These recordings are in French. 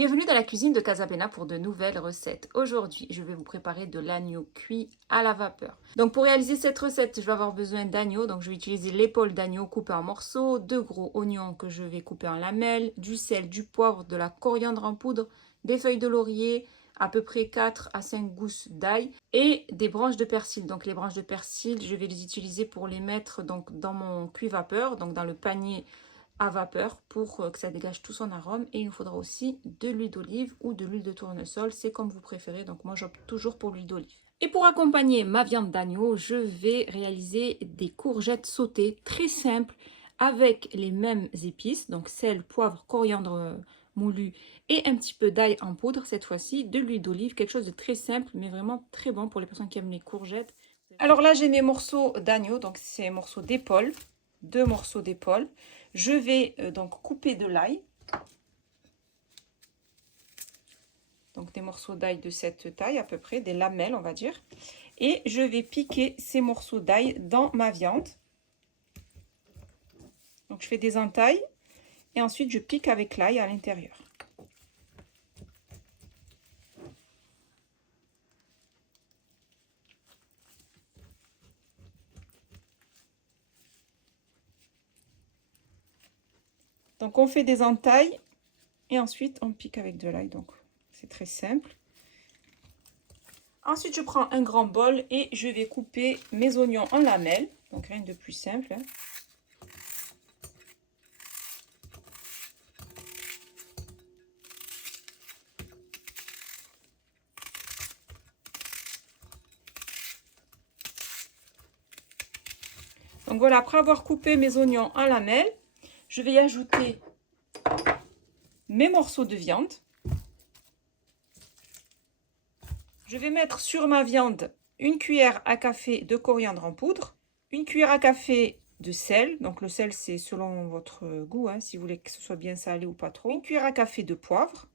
Bienvenue dans la cuisine de Casabena pour de nouvelles recettes. Aujourd'hui, je vais vous préparer de l'agneau cuit à la vapeur. Donc pour réaliser cette recette, je vais avoir besoin d'agneau. Donc je vais utiliser l'épaule d'agneau coupée en morceaux, 2 gros oignons que je vais couper en lamelles, du sel, du poivre, de la coriandre en poudre, des feuilles de laurier, à peu près 4 à 5 gousses d'ail et des branches de persil. Donc les branches de persil, je vais les utiliser pour les mettre donc dans mon cuit vapeur, donc dans le panier à vapeur pour que ça dégage tout son arôme. Et il nous faudra aussi de l'huile d'olive ou de l'huile de tournesol, c'est comme vous préférez. Donc moi j'opte toujours pour l'huile d'olive. Et pour accompagner ma viande d'agneau, je vais réaliser des courgettes sautées très simples avec les mêmes épices, donc sel, poivre, coriandre moulu et un petit peu d'ail en poudre cette fois-ci, de l'huile d'olive, quelque chose de très simple mais vraiment très bon pour les personnes qui aiment les courgettes. Alors là j'ai mes morceaux d'agneau, donc c'est morceaux d'épaule, 2 morceaux d'épaule. Je vais donc couper de l'ail. Donc des morceaux d'ail de cette taille à peu près, des lamelles on va dire. Et je vais piquer ces morceaux d'ail dans ma viande. Donc je fais des entailles et ensuite je pique avec l'ail à l'intérieur. Donc on fait des entailles et ensuite on pique avec de l'ail. Donc c'est très simple. Ensuite je prends un grand bol et je vais couper mes oignons en lamelles. Donc rien de plus simple, hein. Donc voilà, après avoir coupé mes oignons en lamelles, je vais y ajouter mes morceaux de viande. Je vais mettre sur ma viande une cuillère à café de coriandre en poudre, une cuillère à café de sel. Donc le sel, c'est selon votre goût, hein, si vous voulez que ce soit bien salé ou pas trop. Une cuillère à café de poivre.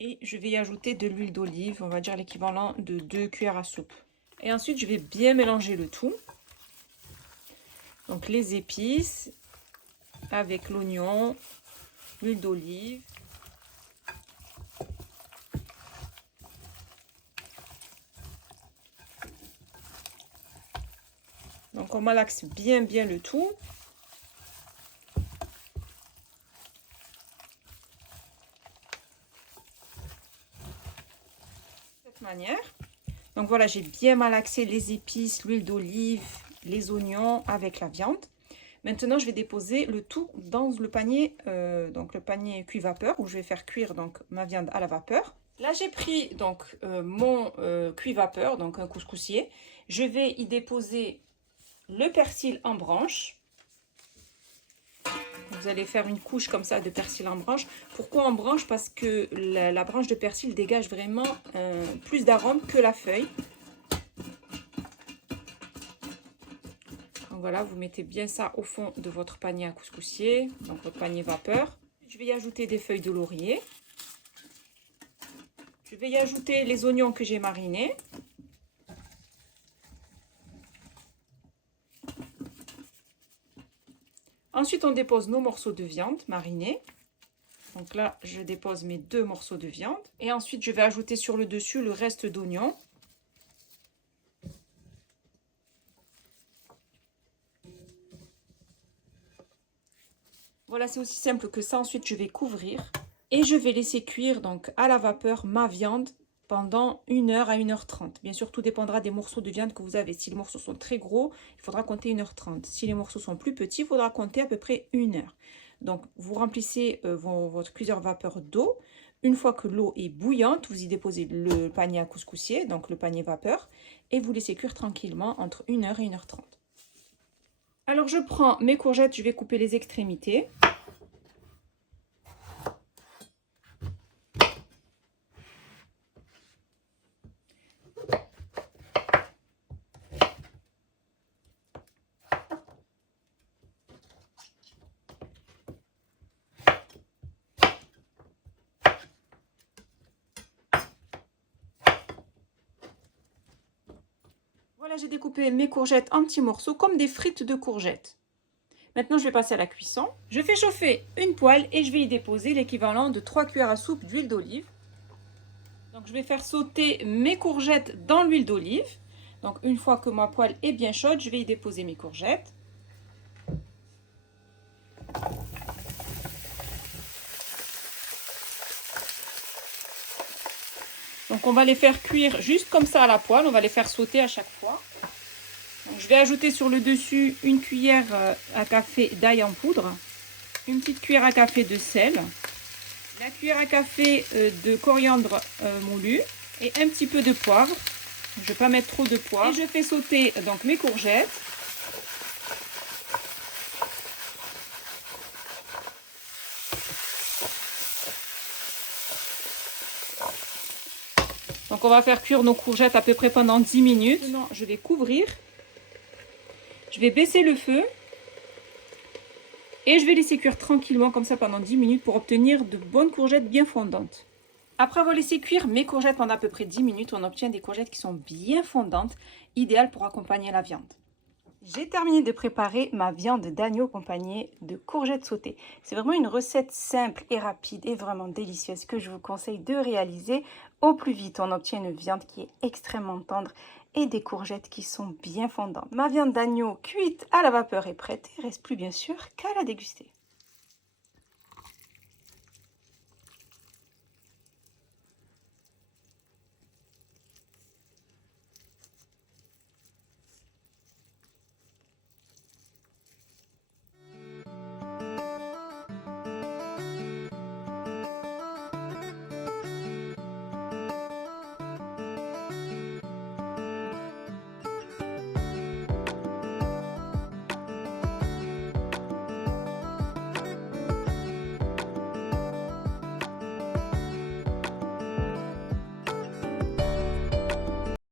Et je vais y ajouter de l'huile d'olive, on va dire l'équivalent de 2 cuillères à soupe. Et ensuite, je vais bien mélanger le tout. Donc les épices avec l'oignon, l'huile d'olive. Donc on malaxe bien le tout. De cette manière. Donc voilà, j'ai bien malaxé les épices, l'huile d'olive, les oignons avec la viande. Maintenant, je vais déposer le tout dans le panier, donc le panier cuit vapeur où je vais faire cuire donc ma viande à la vapeur. Là, j'ai pris donc mon cuit vapeur, donc un couscoussier. Je vais y déposer le persil en branche. Vous allez faire une couche comme ça de persil en branche. Pourquoi en branche? Parce que la branche de persil dégage vraiment plus d'arôme que la feuille. Donc voilà, vous mettez bien ça au fond de votre panier à couscoussier, donc votre panier vapeur. Je vais y ajouter des feuilles de laurier. Je vais y ajouter les oignons que j'ai marinés. Ensuite, on dépose nos morceaux de viande marinés. Donc là, je dépose mes 2 morceaux de viande. Et ensuite, je vais ajouter sur le dessus le reste d'oignons. Voilà, c'est aussi simple que ça. Ensuite, je vais couvrir et je vais laisser cuire donc à la vapeur ma viande pendant 1h à 1h30. Bien sûr, tout dépendra des morceaux de viande que vous avez. Si les morceaux sont très gros, il faudra compter 1h30. Si les morceaux sont plus petits, il faudra compter à peu près 1h. Donc, vous remplissez votre cuiseur vapeur d'eau. Une fois que l'eau est bouillante, vous y déposez le panier à couscoussier, donc le panier vapeur, et vous laissez cuire tranquillement entre 1h et 1h30. Alors, je prends mes courgettes, je vais couper les extrémités. Voilà, j'ai découpé mes courgettes en petits morceaux, comme des frites de courgettes. Maintenant, je vais passer à la cuisson. Je fais chauffer une poêle et je vais y déposer l'équivalent de 3 cuillères à soupe d'huile d'olive. Donc, je vais faire sauter mes courgettes dans l'huile d'olive. Donc, une fois que ma poêle est bien chaude, je vais y déposer mes courgettes. Donc, on va les faire cuire juste comme ça à la poêle. On va les faire sauter à chaque fois. Donc, je vais ajouter sur le dessus une cuillère à café d'ail en poudre, une petite cuillère à café de sel, la cuillère à café de coriandre moulu et un petit peu de poivre. Je ne vais pas mettre trop de poivre. Et je fais sauter donc mes courgettes. Donc on va faire cuire nos courgettes à peu près pendant 10 minutes. Maintenant, je vais couvrir. Je vais baisser le feu. Et je vais laisser cuire tranquillement comme ça pendant 10 minutes pour obtenir de bonnes courgettes bien fondantes. Après avoir laissé cuire mes courgettes pendant à peu près 10 minutes, on obtient des courgettes qui sont bien fondantes, idéales pour accompagner la viande. J'ai terminé de préparer ma viande d'agneau accompagnée de courgettes sautées. C'est vraiment une recette simple et rapide et vraiment délicieuse que je vous conseille de réaliser au plus vite. On obtient une viande qui est extrêmement tendre et des courgettes qui sont bien fondantes. Ma viande d'agneau cuite à la vapeur est prête. Il ne reste plus bien sûr qu'à la déguster.